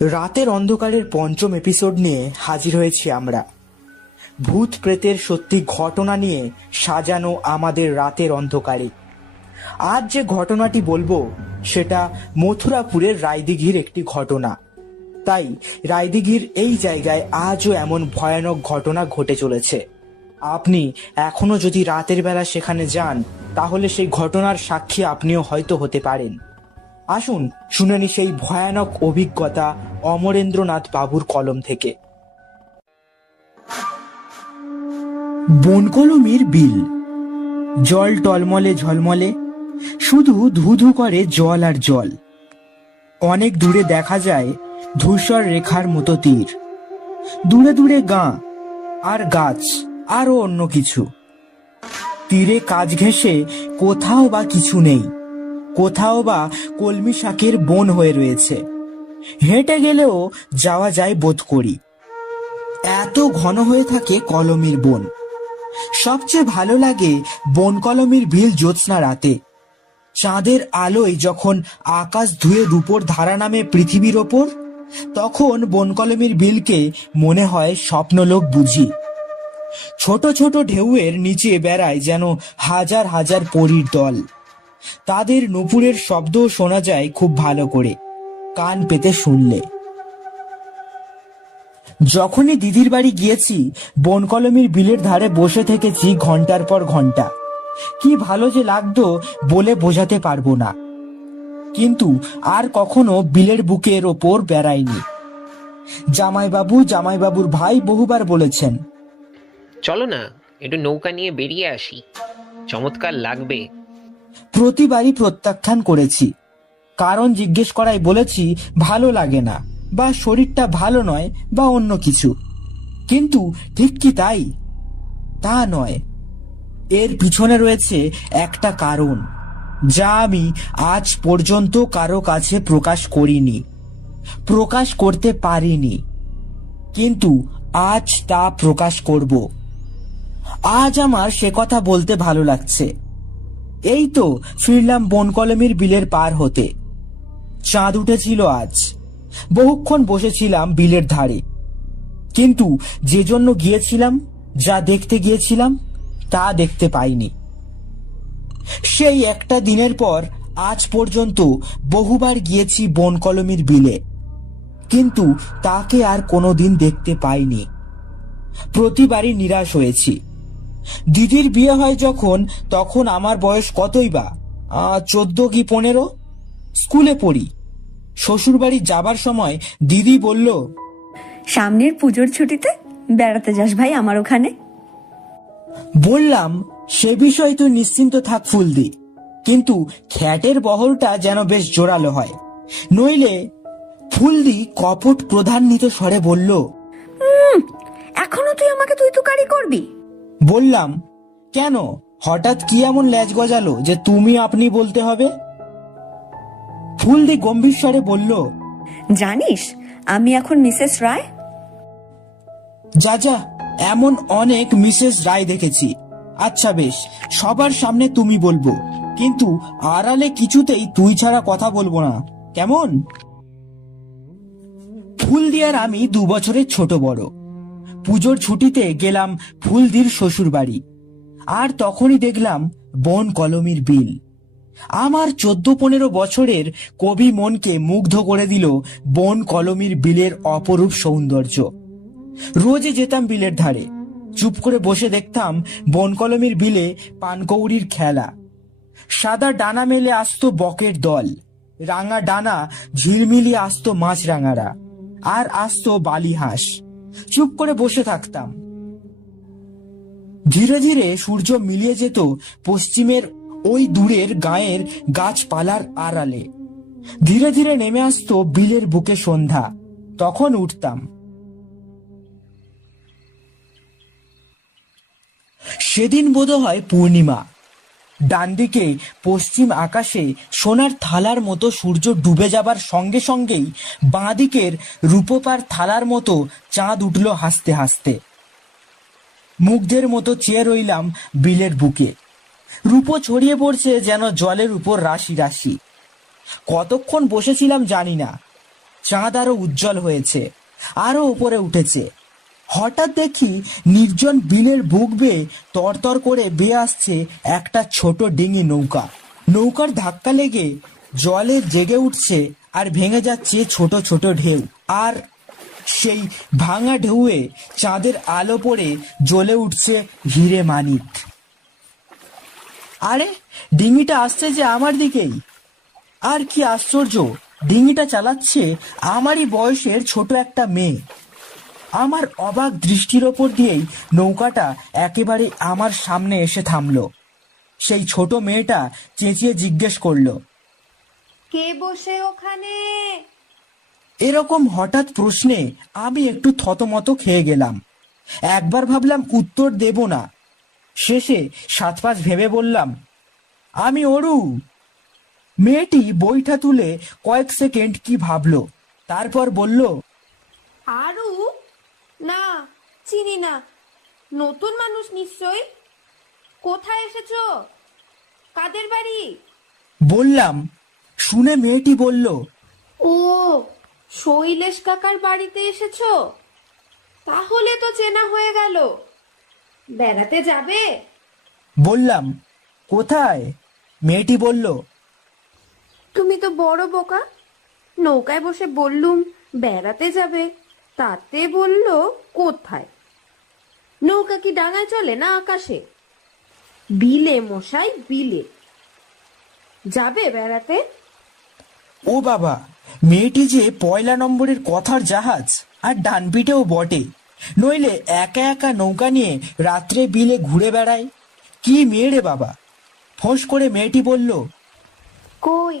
রাতের অন্ধকারের পঞ্চম এপিসোড নিয়ে হাজির হয়েছি আমরা। ভূত প্রেতের সত্যি ঘটনা নিয়ে সাজানো আমাদের রাতের অন্ধকারে। আজ যে ঘটনাটি বলবো সেটা মথুরাপুরের রায়দিঘির একটি ঘটনা। তাই রায়দিঘির এই জায়গায় আজও এমন ভয়ানক ঘটনা ঘটে চলেছে। আপনি এখনো যদি রাতের বেলা সেখানে যান তাহলে সেই ঘটনার সাক্ষী আপনিও হয়তো হতে পারেন। আসুন শুনে নি সেই ভয়ানক অভিজ্ঞতা অমরেন্দ্রনাথ বাবুর কলম থেকে। বনকলমির বিল, জল টলমলে ঝলমলে, শুধু ধুধু করে জল আর জল। অনেক দূরে দেখা যায় ধূসর রেখার মতো তীর, দূরে দূরে গাঁ আর গাছ আরো অন্য কিছু। তীরে কাজ ঘেঁষে কোথাও বা কিছু নেই, কোথাও বা কলমি শাকের বন হয়ে রয়েছে। হেঁটে গেলেও যাওয়া যায় বোধ করি, এত ঘন হয়ে থাকে কলমির বন। সবচেয়ে ভালো লাগে বনকলমির বিল জ্যোৎস্না রাতে। চাঁদের আলোয় যখন আকাশ ধুয়ে রূপোর ধারা নামে পৃথিবীর ওপর, তখন বনকলমির বিলকে মনে হয় স্বপ্নলোক বুঝি। ছোট ছোট ঢেউয়ের নিচে বেড়ায় যেন হাজার হাজার পরীর দল। তাদের নুপুরের শব্দও শোনা যায় খুব ভালো করে, কান পেতে শুনলে। যখনই দিদির বাড়ি গিয়েছি বনকলমির বিলের ধারে বসে থেকেছি ঘন্টার পর ঘন্টা। কি ভালো যে লাগতো বলে বোঝাতে পারবো না। কিন্তু আর কখনো বিলের বুকের ওপর বেড়াইনি। জামাইবাবুর ভাই বহুবার বলেছেন, চলো না একটু নৌকা নিয়ে বেরিয়ে আসি, চমৎকার লাগবে। প্রতিবারই প্রত্যাখ্যান করেছি। কারণ জিজ্ঞেস করায় বলেছি ভালো লাগে না, বা শরীরটা ভালো নয়, বা অন্য কিছু। কিন্তু ঠিক কি তাই? তা নয়, এর পিছনে রয়েছে একটা কারণ যা আমি আজ পর্যন্ত কারো কাছে প্রকাশ করিনি, প্রকাশ করতে পারিনি। কিন্তু আজ তা প্রকাশ করব। আজ আমার সে কথা বলতে ভালো লাগছে। এই তো ফিরলাম বনকলমির বিলের পার হতে। চাঁদ উঠেছিল আজ। বহুক্ষণ বসেছিলাম বিলের ধারে, কিন্তু যে জন্য গিয়েছিলাম, যা দেখতে গিয়েছিলাম, তা দেখতে পাইনি। সেই একটা দিনের পর আজ পর্যন্ত বহুবার গিয়েছি বনকলমির বিলে, কিন্তু তাকে আর কোনোদিন দেখতে পাইনি। প্রতিবারই নিরাশ হয়েছি। দিদির বিয়ে হয় যখন, তখন আমার বয়স কতই বা, 14 কি 15। স্কুলে পড়ি। শ্বশুরবাড়ি যাবার সময় দিদি বলল, সামনের পুজোর ছুটিতে বেড়াতে যাস ভাই আমার ওখানে। বললাম, সে বিষয় তুই নিশ্চিন্ত থাক ফুলদি, কিন্তু খ্যাটের বহরটা যেন বেশ জোরালো হয়, নইলে। ফুলদি কপট প্রধান্বিত স্বরে বলল, এখনো তুই আমাকে তুই তুকারি করবি? বললাম, কেন, হঠাৎ কি এমন ল্যাজ গজালো যে তুমি আপনি বলতে হবে? ফুলদি গম্ভীর স্বরে বলল, জানিস আমি এখন মিসেস রায়। যা এমন অনেক মিসেস রায় দেখেছি। আচ্ছা বেশ, সবার সামনে তুমি বলবো, কিন্তু আড়ালে কিছুতেই তুই ছাড়া কথা বলবো না, কেমন? ফুলদি আর আমি 2 বছরের ছোট বড়। পুজোর ছুটিতে গেলাম ফুলদির শ্বশুর বাড়ি, আর তখনই দেখলাম বনকলমির বিল। আমার 14-15 বছরের কবি মনকে মুগ্ধ করে দিল বনকলমির বিলের অপরূপ সৌন্দর্য। রোজে যেতাম বিলের ধারে, চুপ করে বসে দেখতাম বনকলমির বিলে পানকৌড়ির খেলা। সাদা ডানা মেলে আসতো বকের দল, রাঙা ডানা ঝিলমিলিয়ে আসতো মাছরাঙারা, আর আসতো বালিহাঁস। চুপ করে বসে থাকতাম। ধীরে ধীরে সূর্য মিলিয়ে যেত পশ্চিমের ওই দূরের গায়ের গাছপালার আড়ালে। ধীরে ধীরে নেমে আসতো বিলের বুকে সন্ধ্যা, তখন উঠতাম। সেদিন বোধহয় পূর্ণিমা। ডান দিকে পশ্চিম আকাশে সোনার থালার মতো সূর্য ডুবে যাবার সঙ্গে সঙ্গেই বাঁ দিকের রূপোপার থালার মতো চাঁদ উঠল হাসতে হাসতে। মুগ্ধের মতো চেয়ে রইলাম বিলের বুকে। রূপো ছড়িয়ে পড়ছে যেন জলের উপর রাশি রাশি। কতক্ষণ বসেছিলাম জানি না, চাঁদ আরো উজ্জ্বল হয়েছে, আরো উপরে উঠেছে। হঠাৎ দেখি নির্জন বিলের বুক বেয়ে তরতর করে বেয়ে আসছে একটা ছোট ডিঙি নৌকা। নৌকার ধাক্কা লেগে জলে জেগে উঠছে আর ভেঙে যাচ্ছে ছোট ছোট ঢেউ। আর সেই ভাঙা ঢেউয়ে চাঁদের আলো পড়ে জ্বলে উঠছে হিরে মানিক। আরে, ডিঙিটা আসছে যে আমার দিকেই। আর কি আশ্চর্য, ডিঙিটা চালাচ্ছে আমারই বয়সের ছোট একটা মেয়ে। আমার অবাক দৃষ্টির ওপর দিয়েই নৌকাটা একেবারে আমার সামনে এসে থামলো। সেই ছোট মেয়েটা চেঁচিয়ে জিজ্ঞেস করলো, কে বসে ওখানে? এরকম হঠাৎ প্রশ্নে আমি একটু থতমত খেয়ে গেলাম। একবার ভাবলাম উত্তর দেব না, শেষে 7-5 ভেবে বললাম, আমি অরু। মেয়েটি বইটা তুলে কয়েক সেকেন্ড কি ভাবলো, তারপর বলল, আরু? না, চিনি না। নতুন মানুষ নিশ্চয়। কোথায় এসেছো? কাদের বাড়ি? বললাম। শুনে মেয়েটি বলল, ও, শৈলেশ কাকার বাড়িতে এসেছো? তাহলে তো চেনা হয়ে গেল। বেড়াতে যাবে? বললাম, কোথায়? মেয়েটি বলল, তুমি তো বড় বোকা। নৌকায় বসে বললুম বেড়াতে যাবে, তাতে বলল কোথায়? নৌকা কি ডাঙায় চলে না আকাশে? বিলে মশাই, বিলে। যাবে বেড়াতে? ও বাবা, মেয়েটি যে পয়লা নম্বরের কথার জাহাজ, আর ডান পিঠেও বটে। নইলে একা একা নৌকা নিয়ে রাত্রে বিলে ঘুরে বেড়ায়। কি মেয়ে রে বাবা। ফোঁস করে মেয়েটি বলল, কই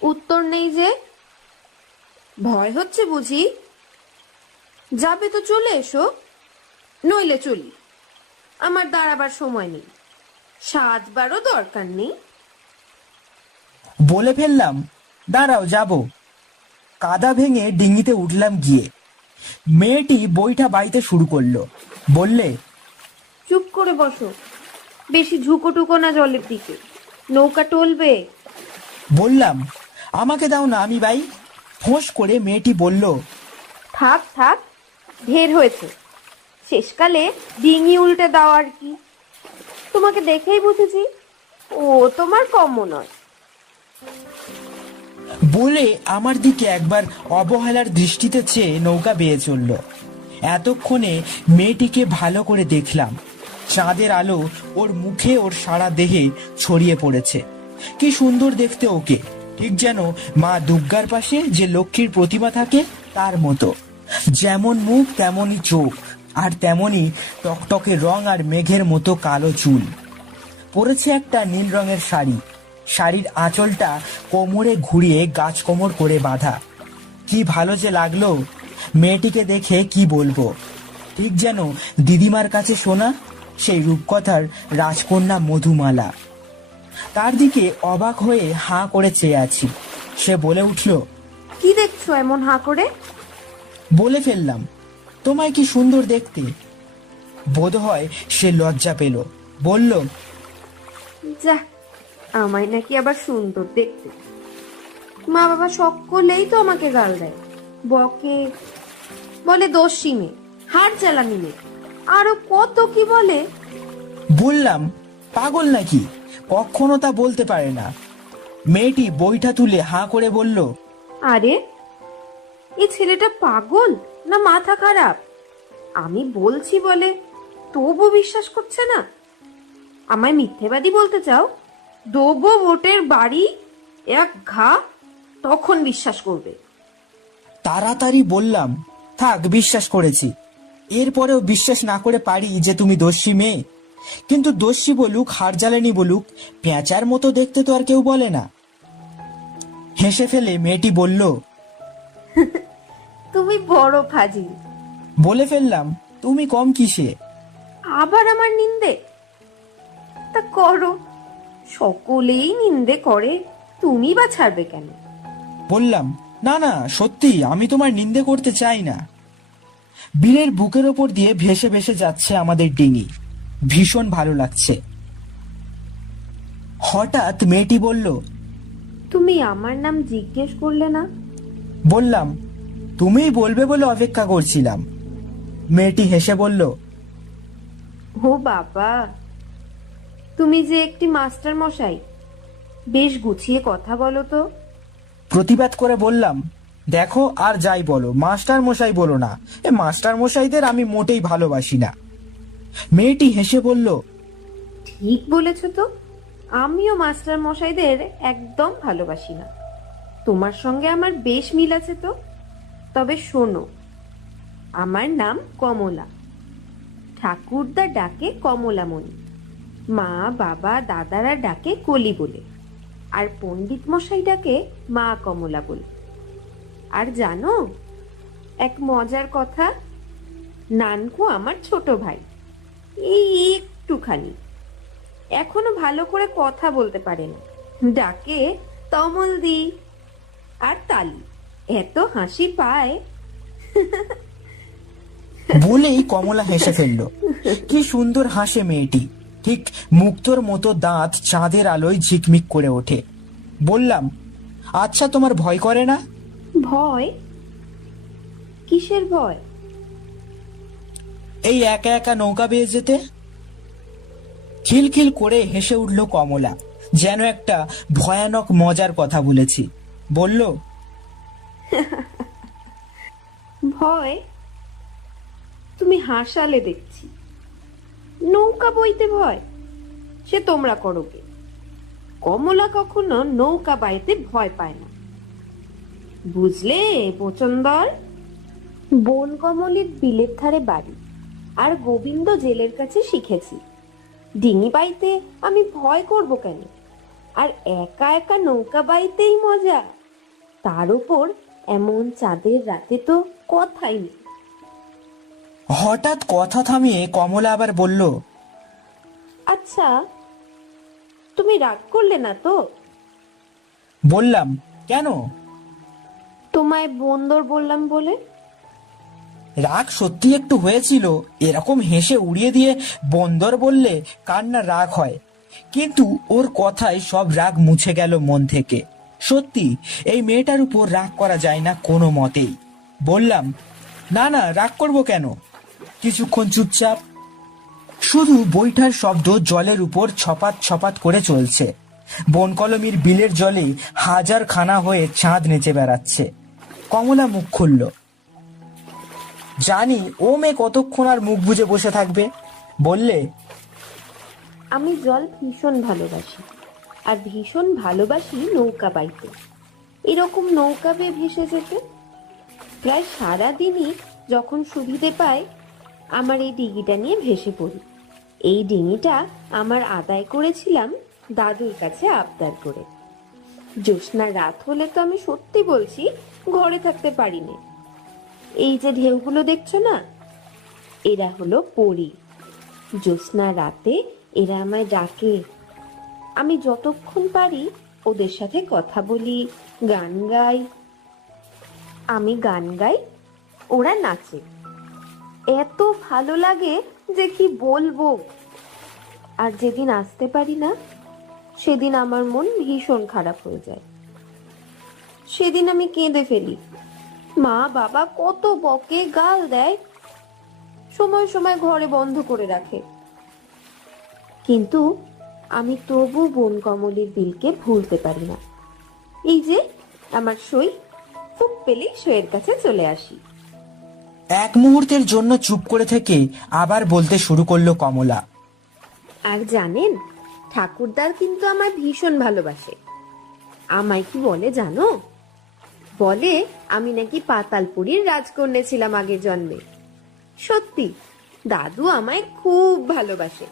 উত্তর নেই যে? ভয় হচ্ছে বুঝি? যাবে তো চলে এসো, নইলে চলি। আমার দাঁড়াবার সময় নেই, সাজবারও দরকার নেই। বলে ফেললাম, দাঁড়াও যাব। কাদা ভেঙে ডিঙিতে উঠলাম গিয়ে। মেয়েটি বইটা বাইতে শুরু করলো। বললে, চুপ করে বসো, বেশি ঝুঁকো টুকো না জলের দিকে, নৌকা টলবে। বললাম, আমাকে দাও না, আমি বাই। ফোঁস করে মেয়েটি বলল, থাক থাক, ঢের হয়েছে। শেষকালে ডিঙি উল্টে দাও আর কি। তোমাকে দেখেই বুঝেছি ও তোমার কম নয়। বলে আমার দিকে একবার অবহেলার দৃষ্টিতে চেয়ে নৌকা বেয়ে চলল। এতক্ষণে মেয়েটিকে ভালো করে দেখলাম। চাঁদের আলো ওর মুখে, ওর সারা দেহে ছড়িয়ে পড়েছে। কি সুন্দর দেখতে ওকে, ঠিক যেন মা দুর্গার পাশে যে লক্ষ্মীর প্রতিমা থাকে তার মতো। যেমন মুখ তেমনই চোখ, আর তেমনই টকটকে রং আর মেঘের মতো কালো চুল। পরেছে একটা নীল রঙের শাড়ি। শাড়ির আঁচলটা কোমরে ঘুরিয়ে গাছ কোমর করে বাঁধা। কি ভালো যে লাগলো। মেয়েটিকে দেখে কি বলবো, ঠিক যেন দিদিমার কাছে শোনা সেই রূপকথার রাজকন্যা মধুমালা। তার দিকে অবাক হয়ে হাঁ করে চেয়ে আছি। সে বলে উঠল, কি দেখছো এমন হাঁ করে? বলে ফেললাম, তোমায় কি সুন্দর দেখতে। বোধহয় সে লজ্জা পেল। বলল, যা, আমায় নাকি আবার সুন্দর দেখতে? মা বাবা সকলেই তো আমাকে গাল দেয়, বকে, বলে দোষী মেয়ে, হাড় জ্বালানি মেয়ে, আরো কত কি বলে। বললাম, পাগল নাকি? কখনো তা বলতে পারে না। মেয়েটি বইটা তুলে হাঁ করে বলল, আরে, এই ছেলেটা পাগল না মাথা খারাপ? আমি বলছি বলে তবু বিশ্বাস করছে না। আমায় মিথ্যেবাদী বলতে চাও? দেবো ভোটের বাড়ি এক ঘা, তখন বিশ্বাস করবে। তাড়াতাড়ি বললাম, থাক, বিশ্বাস করেছি। এরপরেও বিশ্বাস না করে পারি যে তুমি দোষী মেয়ে। কিন্তু দোষী বলুক, হাড় জ্বালানি বলুক, পেঁচার মতো দেখতে তো আর কেউ বলে না। হেসে ফেলে মেয়েটি বলল, তুমি বড় ফাজিল। বলে ফেললাম, তুমি কম কিসে? আবার আমার নিন্দে? তা করো, সকলেই নিন্দে করে, তুমি বা ছাড়বে কেন? বললাম, না না, সত্যি আমি তোমার নিন্দে করতে চাই না। বিলের বুকের ওপর দিয়ে ভেসে ভেসে যাচ্ছে আমাদের ডিঙি। ভীষণ ভালো লাগছে। হঠাৎ মেয়েটি বলল, তুমি আমার নাম জিজ্ঞেস করলে না? বললাম, তুমিই বলবে বলে অপেক্ষা করছিলাম। মেয়েটি হেসে বলল, ও বাবা, তুমি যে একটি মাস্টার মশাই, বেশ গুছিয়ে কথা বলো তো। প্রতিবাদ করে বললাম, দেখো আর যাই বলো, মাস্টার মশাই বলো না, এ মাস্টার মশাইদের আমি মোটেই ভালোবাসি না। মেয়েটি হেসে বলল, ঠিক বলেছ তো, আমিও মাস্টার মশাইদের একদম ভালোবাসি না। তোমার সঙ্গে আমার বেশ মিল আছে তো। তবে শোনো, আমার নাম কমলা, ঠাকুরদা ডাকে কমলামণি, মা বাবা দাদারা ডাকে কলি বলে, আর পণ্ডিত মশাই ডাকে মা কমলা বলে। আর জানো এক মজার কথা, নানকু আমার ছোট ভাই, এই একটুখানি, এখনো ভালো করে কথা বলতে পারে না, ডাকে তমল দি আর তালি, এত হাসি পায়। বলেই কমলা হেসে ফেলল। কি সুন্দর হাসে মেয়েটি, ঠিক মুক্তোর মতো দাঁত চাঁদের আলোয় ঝিকমিক করে ওঠে। বললাম, আচ্ছা তোমার ভয় করে না? ভয়? কিসের ভয়? এই একা একা নৌকা বেয়ে যেতে। খিলখিল করে হেসে উঠল কমলা, যেন একটা ভয়ানক মজার কথা বলেছি। বলল, ভয়? তুমি হাসালে দেখছি। নৌকা বইতে ভয় সে তোমরা করো কে? কমলা কখনো নৌকা বাইতে ভয় পায় না, বুঝলে বচনদর? বন কমলির বিলের ধারে বাড়ি, আর গোবিন্দ জেলের কাছে শিখেছি। ডিঙি বাইতে আমি ভয় করব কেন? আর একা একা নৌকা বাইতেই মজা, তার উপর এমন চাঁদের রাতে তো কথাই নেই। হঠাৎ কথা থামিয়ে কমলা আবার বলল, আচ্ছা, তুমি রাগ করলে না তো? বললাম, কেন? তোমায় বন্দর বললাম বলে। রাগ সত্যি একটু হয়েছিল, এরকম হেসে উড়িয়ে দিয়ে বন্দর বললে কার না রাগ হয়, কিন্তু ওর কথায় সব রাগ মুছে গেল মন থেকে। সত্যি এই মেয়েটার উপর রাগ করা যায় না কোনো মতেই। বললাম, না না, রাগ করব কেন? কিছুক্ষণ চুপচাপ, শুধু বৈঠার শব্দ জলের উপর ছপাত ছপাত করে চলছে। বনকলমির বিলের জলে হাজার খানা হয়ে চাঁদ নেচে বেড়াচ্ছে। কমলা মুখ খুলল। জানি ও মেয়ে কতক্ষণ আর মুখ বুজে বসে থাকবে। বললে, আমি জল ভীষণ ভালোবাসি, আর ভীষণ ভালোবাসি নৌকা বাইতে, এরকম নৌকা বেয়ে ভেসে যেতে। প্রায় সারাদিনই যখন সুবিধে পাই, আমার এই ডিঙিটা নিয়ে ভেসে পড়ি। এই ডিঙিটা আমার আদায় করেছিলাম দাদুর কাছে আবদার করে। জ্যোৎস্না রাত হলে তো আমি সত্যি বলছি ঘরে থাকতে পারি না। এই যে ঢেউগুলো দেখছো না, এরা হলো পরী। জ্যোৎস্না রাতে এরা আমায় ডাকে, আমি যতক্ষণ পারি ওদের সাথে কথা বলি, গান গাই। আমি গান গাই, ওরা নাচে, এত ভালো লাগে যে কি বলবো। আর যেদিন আসতে পারি না, সেদিন আমার মন ভীষণ খারাপ হয়ে যায়। সেদিন আমি কেঁদে ফেলি, মা বাবা কত বকে, গাল দেয়, সময় সময় ঘরে বন্ধ করে রাখে। কিন্তু আমি তবু বন কমলির বিলকে ভুলতে পারি না। এই যে আমার সই, ফুক পেলেই সইয়ের কাছে চলে আসি। এক মুহূর্তের জন্য চুপ করে থেকে আবার বলতে শুরু করলো কমলা, আর জানেন, ঠাকুরদার কিন্তু আমায় ভীষণ ভালোবাসে। আমায় কি বলে জানো? বলে আমি নাকি পাতালপুরীর রাজকন্যা ছিলাম আগের জন্মে। সত্যি, দাদু আমায় খুব ভালোবাসে।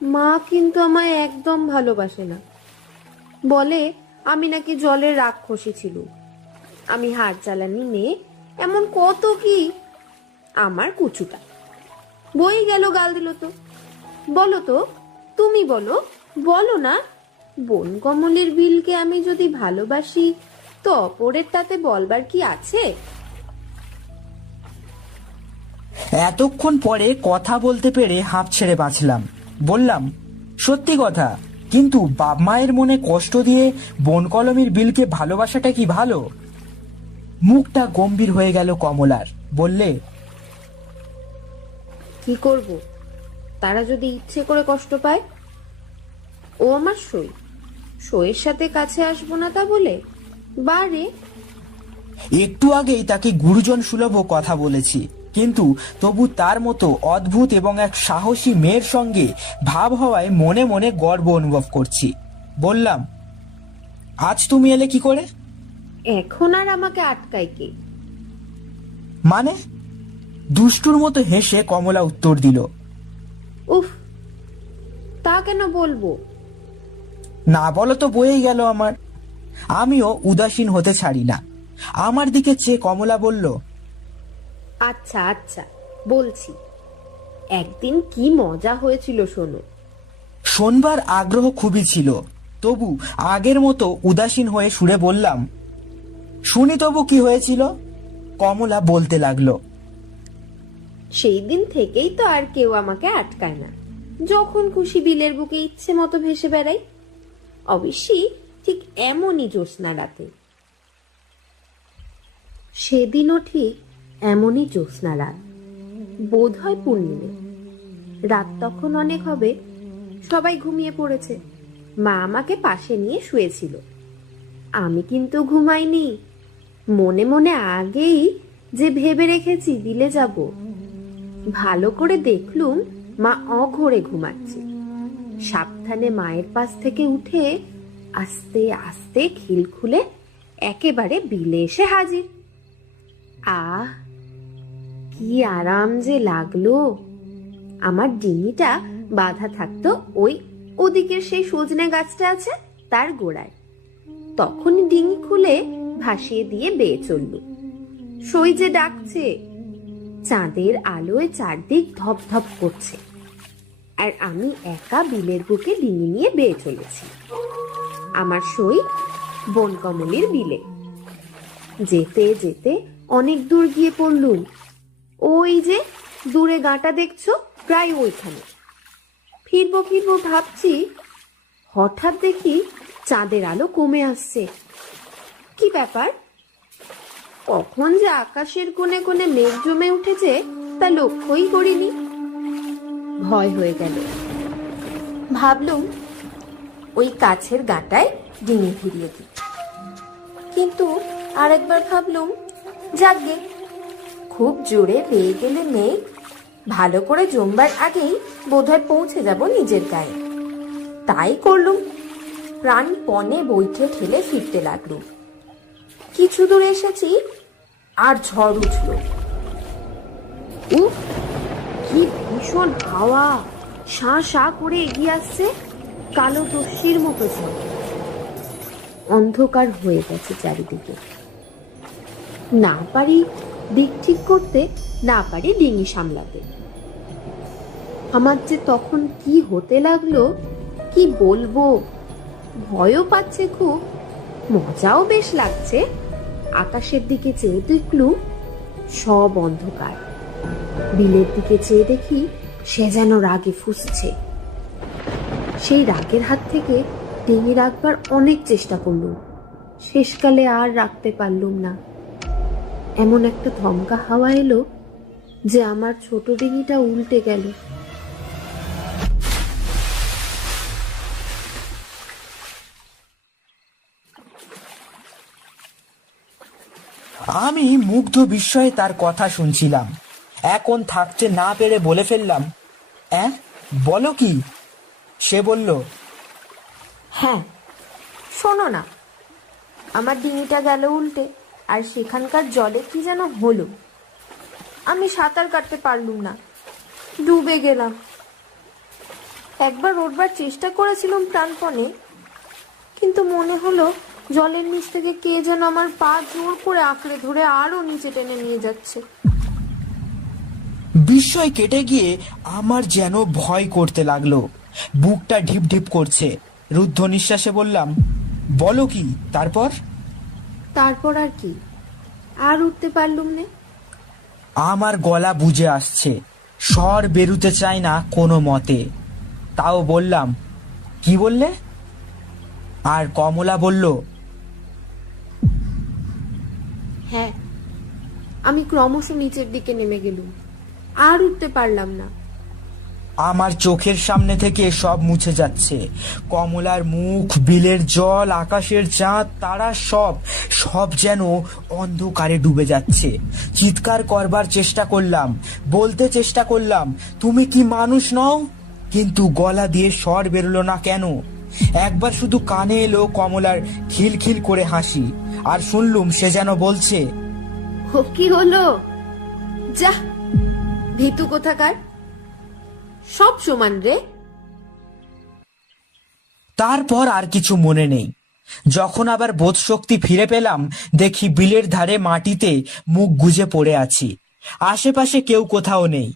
মা কিন্তু আমায় একদম ভালোবাসে না, বলে আমি নাকি জলের রাক্ষসী ছিল, আমি হাড় জ্বালানি মেয়ে, এমন কত কি। আমার কুচুটা বই গেল, গাল দিল তো। বলো তো, তুমি বলো, বলো না, বন কমলের বিলকে আমি যদি ভালোবাসি, তো অপরের তাতে বলবার কি আছে? এতক্ষণ পরে কথা বলতে পেরে হাঁপ ছেড়ে বাঁচলাম। বললাম, সত্যি কথা, কিন্তু বাপ মায়ের মনে কষ্ট দিয়ে বনকলমের বিলকে ভালোবাসাটা কি ভালো? মুখটা গম্ভীর হয়ে গেল কমলার। বললে, কি করব? তারা যদি ইচ্ছে করে কষ্ট পায়? ও আমার সই, সইয়ের সাথে কাছে আসবো না তা বলে? বারে, একটু আগেই তাকে গুরুজন সুলভ কথা বলেছি, কিন্তু তবু তার মতো অদ্ভুত এবং এক সাহসী মেয়ের সঙ্গে ভাব হওয়ায় মনে মনে গর্ব অনুভব করছি। বললাম, আজ তুমি এলে কি করে? এখন আর আমাকে আটকায় কে? মানে? দুষ্টুর মতো হেসে কমলা উত্তর দিল, উফ, তা কেন বলবো? না বলো তো বয়েই গেল আমার। আমিও উদাসীন হতে ছাড়ি না। আমার দিকে চেয়ে কমলা বলল, আচ্ছা আচ্ছা বলছি, একদিন কি মজা হয়েছিল শোনো। শোনবার আগ্রহ খুবই ছিল, তবু আগের মতো উদাসীন হয়ে সুরে বললাম, শুনি তবু কি হয়েছিল। কমলা বলতে লাগলো, সেই দিন থেকেই তো আর কেউ আমাকে আটকায় না, যখন খুশি বিলের বুকে ইচ্ছে মতো ভেসে বেড়াই। অবশ্যই ঠিক এমনই জ্যোৎস্না রাতে। সেদিনও ঠিক এমনই জ্যোৎস্না রাত, বোধ হয় পূর্ণিমে। রাত তখন অনেক হবে, সবাই ঘুমিয়ে পড়েছে। মা আমাকে পাশে নিয়ে শুয়েছিল, আমি কিন্তু ঘুমাইনি। মনে মনে আগেই যে ভেবে রেখেছি বিলে যাব। ভালো করে দেখলুম মা অঘোরে ঘুমাচ্ছে। সাবধানে মায়ের পাশ থেকে উঠে আস্তে আস্তে খিল খুলে একেবারে বিলে এসে হাজির। আহ, কি আরাম যে লাগলো! আমার ডিঙিটা বাঁধা থাকতো ওই ওদিকের সেই সজনে গাছটা আছে তার গোড়ায়। তখনই ডিঙি খুলে ভাসিয়ে দিয়ে বেয়ে চলল। সই যে ডাকছে, চাঁদের আলোয় চারদিক ধপ ধপ করছে, আর আমি একা বিলের বুকে ডিঙি নিয়ে বেয়ে চলেছি। আমার সই বনকমলির বিলে। যেতে যেতে অনেক দূর গিয়ে পড়লুম। ওই যে দূরে গাঁটা দেখছো, প্রায় ওইখানে। ফিরবো ফিরবো ভাবছি, হঠাৎ দেখি চাঁদের আলো কমে আসছে। কি ব্যাপার? কখন যে আকাশের কোণে কোণে মেঘ জমে উঠেছে তা লক্ষ্যই করিনি। ভয় হয়ে গেল। ভাবলুম ওই কাছের গাঁটায় ডিঙি ফিরিয়ে দিই, কিন্তু আরেকবার ভাবলুম, যাকগে, খুব জোরে বেয়ে গেলে মেঘ ভালো করে জমবার আগেই বোধহয় পৌঁছে যাব নিজের গায়ে। তাই করলুম। প্রাণপণে বইকে ঠেলে ফিরতে লাগলুম। কিছু দূর এসেছি, আর ঝড় উঠল। উফ, কি ভীষণ হাওয়া! শাঁ শাঁ করে এগিয়ে আসছে, কালো দস্যির মতো ঝড়। অন্ধকার হয়ে গেছে চারিদিকে। না পারি দিক ঠিক করতে, না পারি ডিঙি সামলাতে। আমার যে তখন কি হতে লাগলো কি বলবো! ভয়ও পাচ্ছে খুব, মজাও বেশ লাগছে। আকাশের দিকে চেয়ে দেখলুম সব অন্ধকার। বিলের দিকে চেয়ে দেখি সে যেন রাগে ফুঁসছে। সেই রাগের হাত থেকে ডিঙি রাখবার অনেক চেষ্টা করলুম, শেষকালে আর রাখতে পারলুম না। এমন একটা ধমকা হাওয়া এলো যে আমার ছোট ডিঙিটা উল্টে গেল। আমি মুগ্ধ বিস্ময়ে তার কথা শুনছিলাম। এখন থাকতে না পেরে বলে ফেললাম, বলো কি? সে বলল, হ্যাঁ, শোনো না, আমার ডিঙিটা গেল উল্টে, আর সেখানকার জলে কি যেন হলো। আমি সাঁতার কাটতে পারলুম না, ডুবে গেলাম। একবার উঠবার চেষ্টা করেছিলাম প্রাণপণে, কিন্তু মনে হলো জলের নিচ থেকে কে যেন আমার পা জোর করে আঁকড়ে ধরে আরো নিচে টেনে নিয়ে যাচ্ছে। বিস্ময় কেটে গিয়ে আমার যেন ভয় করতে লাগলো, বুকটা ঢিপ ঢিপ করছে। রুদ্ধ নিঃশ্বাসে বললাম, বলো কি তারপর? তারপর আর কি, আর উঠতে পারলুম না। আমার গলা বুঝে আসছে, স্বর বেরুতে চায় না কোনো মতে। তাও বললাম, কি বললে? আর কমলা বলল, হ্যাঁ, আমি ক্রমশ নিচের দিকে নেমে গেলুম, আর উঠতে পারলাম না। আমার চোখের সামনে থেকে সব মুছে যাচ্ছে। কমলার মুখ, বিলের জল, আকাশের চাঁদ, তারা সব সব যেন অন্ধকারে ডুবে যাচ্ছে। চিৎকার করবার চেষ্টা করলাম, বলতে চেষ্টা করলাম, তুমি কি মানুষ নও? কিন্তু গলা দিয়ে স্বর বেরোলো না কেন। একবার শুধু কানে এলো কমলার খিলখিল করে হাসি, আর শুনলুম সে যেন বলছে, ও কি হলো? যা ভীতু কোথাকার, সব সমান রে। তারপর আর কিছু মনে নেই। যখন আবার বোধ শক্তি ফিরে পেলাম, দেখি বিলের ধারে মাটিতে মুখ গুজে পড়ে আছি। আশেপাশে কেউ কোথাও নেই।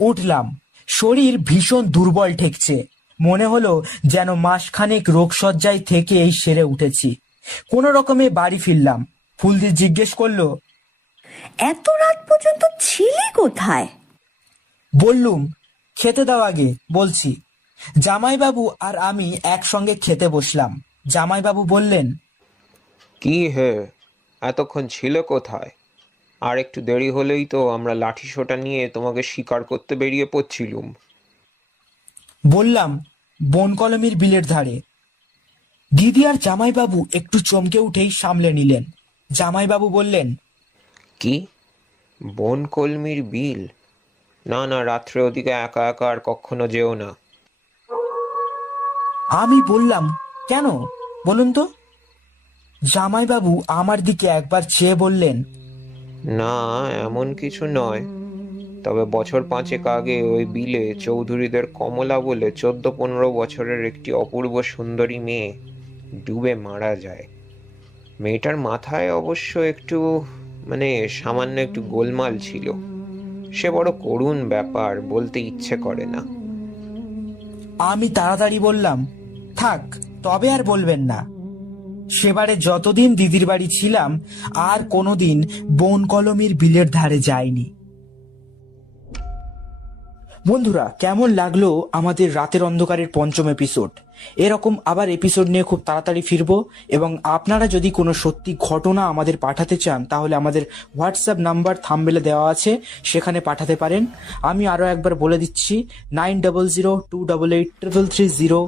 উঠলাম, শরীর ভীষণ দুর্বল ঠেকছে। মনে হলো যেন মাসখানেক রোগশয্যায় থেকে এই সেরে উঠেছি। কোনো রকমে বাড়ি ফিরলাম। ফুলদি জিজ্ঞেস করলো, এত রাত পর্যন্ত ছিলি কোথায়? বললুম, খেতে দাও আগে, বলছি। জামাইবাবু আর আমি একসঙ্গে খেতে বসলাম। জামাইবাবু বললেন, কি হে, এতক্ষণ ছিল কোথায়? আর একটু দেরি হলেই তো আমরা লাঠি সোটা নিয়ে তোমাকে শিকার করতে বেরিয়ে পড়ছিলুম। বললাম, বনকলমির বিলের ধারে। দিদি আর জামাইবাবু একটু চমকে উঠেই সামলে নিলেন। জামাইবাবু বললেন, কি, বনকলমির বিল? না না, রাত্রে ওদিকে একা একা আর কখনো যেও না। আমি বললাম, কেন বলুন তো? জামাইবাবু আমার দিকে একবার চেয়ে বললেন, না, এমন কিছু নয়, তবে বছর 5 আগে ওই বিলে চৌধুরীদের কমলা বলে 14-15 বছরের একটি অপূর্ব সুন্দরী মেয়ে ডুবে মারা যায়। মেয়েটার মাথায় অবশ্য একটু সামান্য একটু গোলমাল ছিল। সে বড় করুণ ব্যাপার, বলতে ইচ্ছে করে না। আমি তাড়াতাড়ি বললাম, থাক, তবে আর বলবেন না। সেবারে যতদিন দিদির বাড়ি ছিলাম আর কোনোদিন বনকলমির বিলের ধারে যাইনি। বন্ধুরা, কেমন লাগলো আমাদের রাতের অন্ধকারের 5ম এপিসোড? এরকম আবার এপিসোড নিয়ে খুব তাড়াতাড়ি ফিরবো। এবং আপনারা যদি কোনো সত্যি ঘটনা আমাদের পাঠাতে চান, তাহলে আমাদের হোয়াটসঅ্যাপ নাম্বার থাম্বনেলে দেওয়া আছে, সেখানে পাঠাতে পারেন। আমি আরও একবার বলে দিচ্ছি, 9002883330।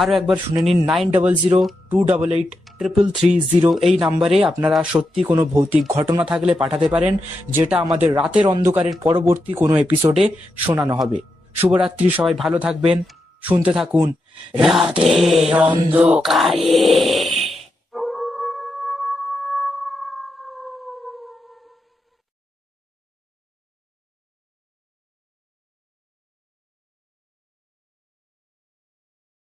আরও একবার শুনে নিন, 9002883330। এই নাম্বারে আপনারা সত্যি কোনো ভৌতিক ঘটনা থাকলে পাঠাতে পারেন, যেটা আমাদের রাতের অন্ধকারের পরবর্তী কোনো এপিসোডে শোনানো হবে। শুভরাত্রি, সবাই ভালো থাকবেন, শুনতে থাকুন রাতের অন্ধকারে।